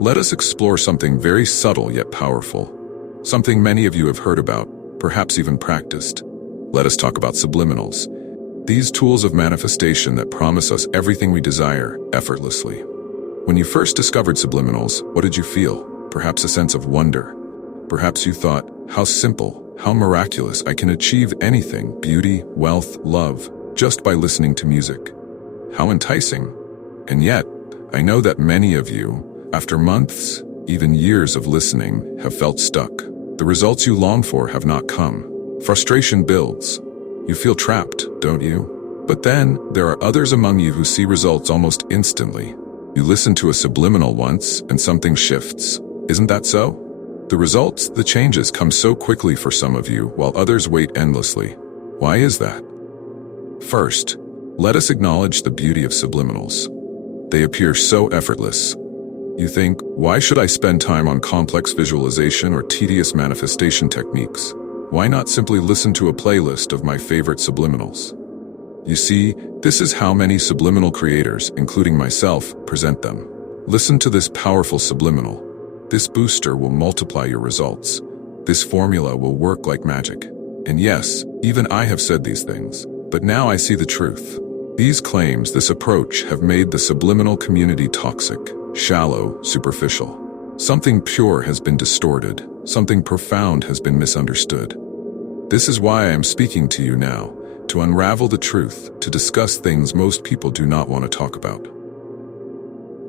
let us explore something very subtle yet powerful. Something many of you have heard about, perhaps even practiced. Let us talk about subliminals. These tools of manifestation that promise us everything we desire effortlessly. When you first discovered subliminals, what did you feel? Perhaps a sense of wonder. Perhaps you thought, how simple, how miraculous, I can achieve anything, beauty, wealth, love, just by listening to music. How enticing. And yet, I know that many of you, after months, even years of listening, have felt stuck. The results you long for have not come. Frustration builds. You feel trapped, don't you? But then, there are others among you who see results almost instantly. You listen to a subliminal once, and something shifts. Isn't that so? The results, the changes come so quickly for some of you, while others wait endlessly. Why is that? First, let us acknowledge the beauty of subliminals. They appear so effortless. You think, why should I spend time on complex visualization or tedious manifestation techniques? Why not simply listen to a playlist of my favorite subliminals? You see, this is how many subliminal creators, including myself, present them. Listen to this powerful subliminal. This booster will multiply your results. This formula will work like magic. And yes, even I have said these things, but now I see the truth. These claims, this approach, have made the subliminal community toxic, shallow, superficial. Something pure has been distorted. Something profound has been misunderstood. This is why I am speaking to you now, to unravel the truth, to discuss things most people do not want to talk about.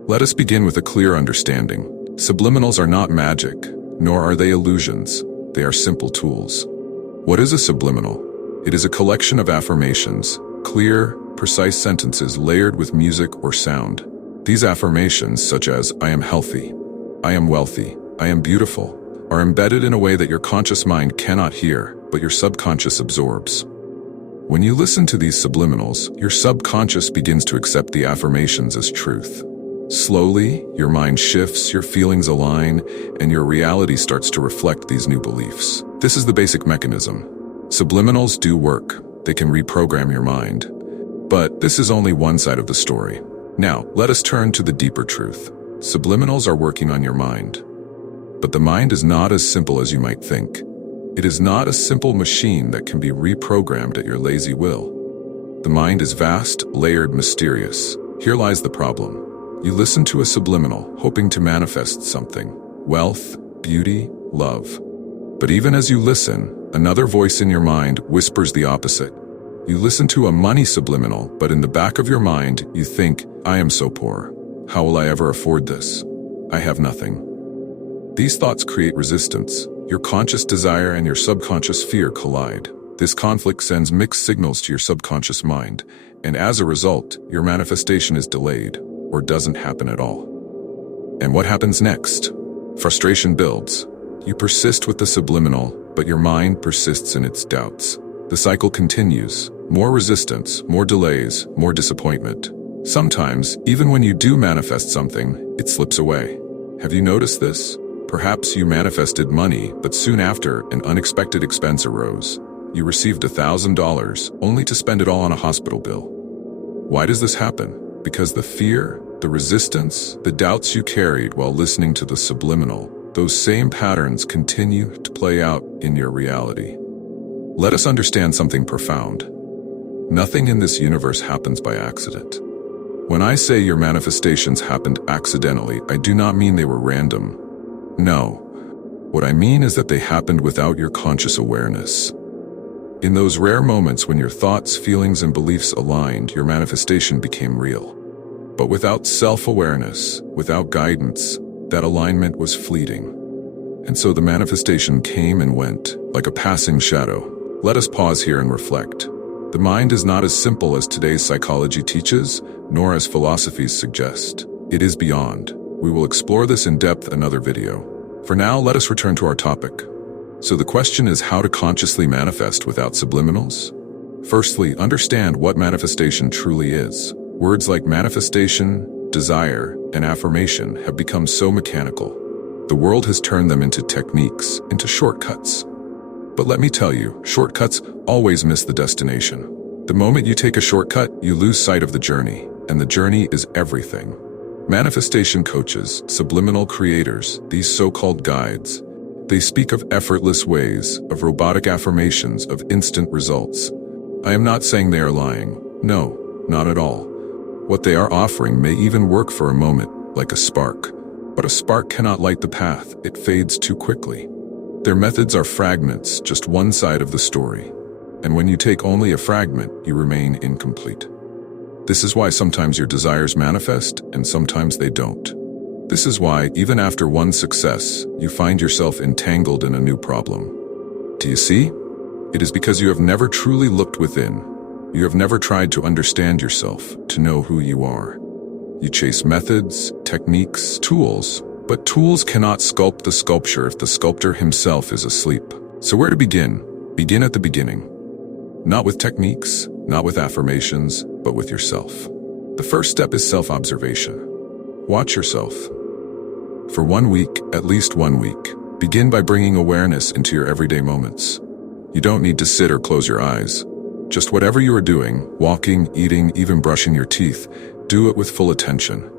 Let us begin with a clear understanding. Subliminals are not magic, nor are they illusions. They are simple tools. What is a subliminal? It is a collection of affirmations, clear, precise sentences layered with music or sound. These affirmations, such as, I am healthy, I am wealthy, I am beautiful, are embedded in a way that your conscious mind cannot hear, but your subconscious absorbs. When you listen to these subliminals, your subconscious begins to accept the affirmations as truth. Slowly, your mind shifts, your feelings align, and your reality starts to reflect these new beliefs. This is the basic mechanism. Subliminals do work. They can reprogram your mind. But this is only one side of the story. Now, let us turn to the deeper truth. Subliminals are working on your mind. But the mind is not as simple as you might think. It is not a simple machine that can be reprogrammed at your lazy will. The mind is vast, layered, mysterious. Here lies the problem. You listen to a subliminal, hoping to manifest something. Wealth, beauty, love. But even as you listen, another voice in your mind whispers the opposite. You listen to a money subliminal, but in the back of your mind, you think, I am so poor. How will I ever afford this? I have nothing. These thoughts create resistance. Your conscious desire and your subconscious fear collide. This conflict sends mixed signals to your subconscious mind, and as a result, your manifestation is delayed, or doesn't happen at all. And what happens next? Frustration builds. You persist with the subliminal, but your mind persists in its doubts. The cycle continues. More resistance, more delays, more disappointment. Sometimes, even when you do manifest something, it slips away. Have you noticed this? Perhaps you manifested money, but soon after, an unexpected expense arose. You received $1,000, only to spend it all on a hospital bill. Why does this happen? Because the fear, the resistance, the doubts you carried while listening to the subliminal, those same patterns continue to play out in your reality. Let us understand something profound. Nothing in this universe happens by accident. When I say your manifestations happened accidentally, I do not mean they were random. No. What I mean is that they happened without your conscious awareness. In those rare moments when your thoughts, feelings, and beliefs aligned, your manifestation became real. But without self-awareness, without guidance, that alignment was fleeting. And so the manifestation came and went, like a passing shadow. Let us pause here and reflect. The mind is not as simple as today's psychology teaches, nor as philosophies suggest. It is beyond. We will explore this in depth in another video. For now, let us return to our topic. So the question is how to consciously manifest without subliminals? Firstly, understand what manifestation truly is. Words like manifestation, desire, and affirmation have become so mechanical. The world has turned them into techniques, into shortcuts. But let me tell you, shortcuts always miss the destination. The moment you take a shortcut, you lose sight of the journey, and the journey is everything. Manifestation coaches, subliminal creators, these so-called guides, they speak of effortless ways, of robotic affirmations, of instant results. I am not saying they are lying. No, not at all. What they are offering may even work for a moment, like a spark. But a spark cannot light the path, it fades too quickly. Their methods are fragments, just one side of the story. And when you take only a fragment, you remain incomplete. This is why sometimes your desires manifest, and sometimes they don't. This is why, even after one success, you find yourself entangled in a new problem. Do you see? It is because you have never truly looked within. You have never tried to understand yourself, to know who you are. You chase methods, techniques, tools, but tools cannot sculpt the sculpture if the sculptor himself is asleep. So where to begin? Begin at the beginning. Not with techniques, not with affirmations, but with yourself. The first step is self-observation. Watch yourself. For 1 week, at least 1 week, begin by bringing awareness into your everyday moments. You don't need to sit or close your eyes. Just whatever you are doing, walking, eating, even brushing your teeth, do it with full attention.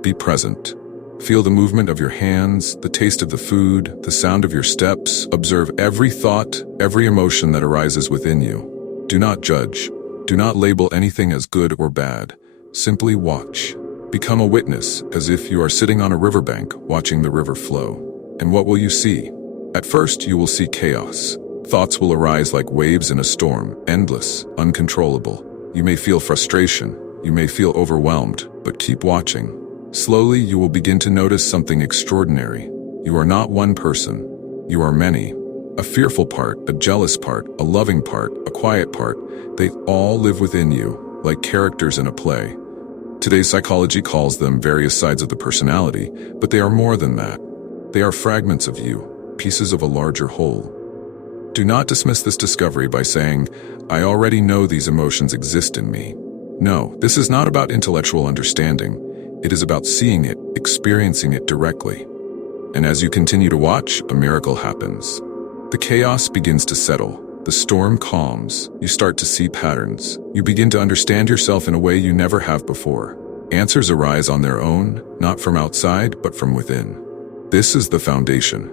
Be present. Feel the movement of your hands, the taste of the food, the sound of your steps. Observe every thought, every emotion that arises within you. Do not judge. Do not label anything as good or bad. Simply watch. Become a witness, as if you are sitting on a riverbank, watching the river flow. And what will you see? At first, you will see chaos. Thoughts will arise like waves in a storm, endless, uncontrollable. You may feel frustration. You may feel overwhelmed, but keep watching. Slowly, you will begin to notice something extraordinary. You are not one person. You are many. A fearful part, a jealous part, a loving part, a quiet part. They all live within you, like characters in a play. Today's psychology calls them various sides of the personality, but they are more than that. They are fragments of you, pieces of a larger whole. Do not dismiss this discovery by saying, "I already know these emotions exist in me." No, this is not about intellectual understanding. It is about seeing it, experiencing it directly. And as you continue to watch, a miracle happens. The chaos begins to settle. The storm calms. You start to see patterns. You begin to understand yourself in a way you never have before. Answers arise on their own, not from outside, but from within. This is the foundation.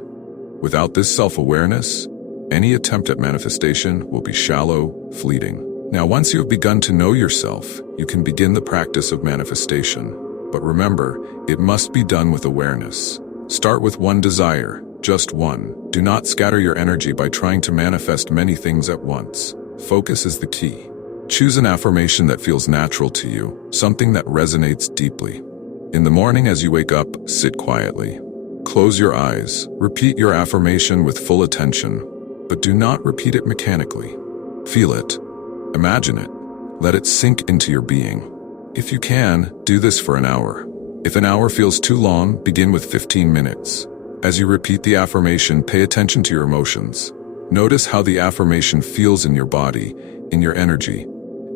Without this self-awareness, any attempt at manifestation will be shallow, fleeting. Now, once you have begun to know yourself, you can begin the practice of manifestation. But remember, it must be done with awareness. Start with one desire, just one. Do not scatter your energy by trying to manifest many things at once. Focus is the key. Choose an affirmation that feels natural to you, something that resonates deeply. In the morning as you wake up, sit quietly. Close your eyes. Repeat your affirmation with full attention, but do not repeat it mechanically. Feel it. Imagine it. Let it sink into your being. If you can, do this for an hour. If an hour feels too long, begin with 15 minutes. As you repeat the affirmation, pay attention to your emotions. Notice how the affirmation feels in your body, in your energy.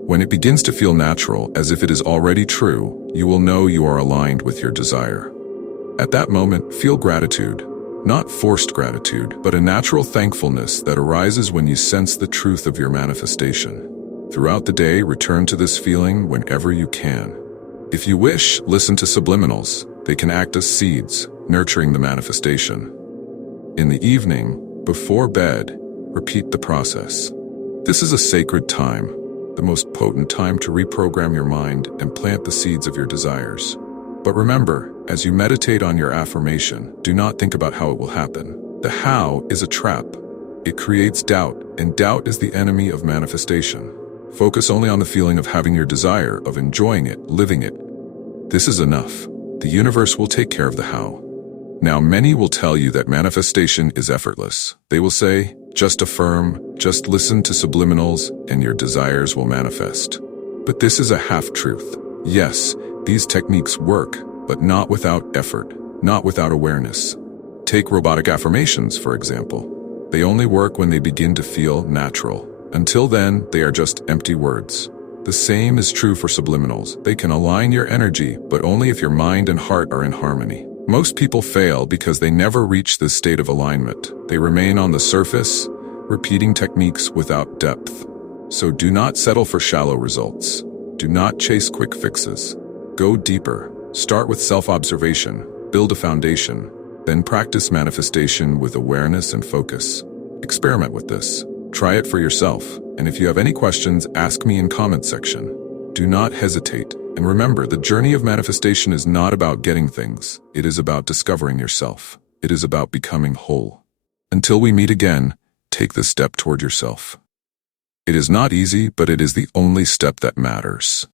When it begins to feel natural, as if it is already true, you will know you are aligned with your desire. At that moment, feel gratitude. Not forced gratitude, but a natural thankfulness that arises when you sense the truth of your manifestation. Throughout the day, return to this feeling whenever you can. If you wish, listen to subliminals. They can act as seeds, nurturing the manifestation. In the evening, before bed, repeat the process. This is a sacred time, the most potent time to reprogram your mind and plant the seeds of your desires. But remember, as you meditate on your affirmation, do not think about how it will happen. The how is a trap. It creates doubt, and doubt is the enemy of manifestation. Focus only on the feeling of having your desire, of enjoying it, living it. This is enough. The universe will take care of the how. Now, many will tell you that manifestation is effortless. They will say, just affirm, just listen to subliminals, and your desires will manifest. But this is a half-truth. Yes, these techniques work, but not without effort, not without awareness. Take robotic affirmations, for example. They only work when they begin to feel natural. Until then, they are just empty words. The same is true for subliminals. They can align your energy, but only if your mind and heart are in harmony. Most people fail because they never reach this state of alignment. They remain on the surface, repeating techniques without depth. So do not settle for shallow results. Do not chase quick fixes. Go deeper. Start with self-observation, build a foundation, then practice manifestation with awareness and focus. Experiment with this. Try it for yourself, and if you have any questions, ask me in comment section. Do not hesitate, and remember, the journey of manifestation is not about getting things. It is about discovering yourself. It is about becoming whole. Until we meet again, take the step toward yourself. It is not easy, but it is the only step that matters.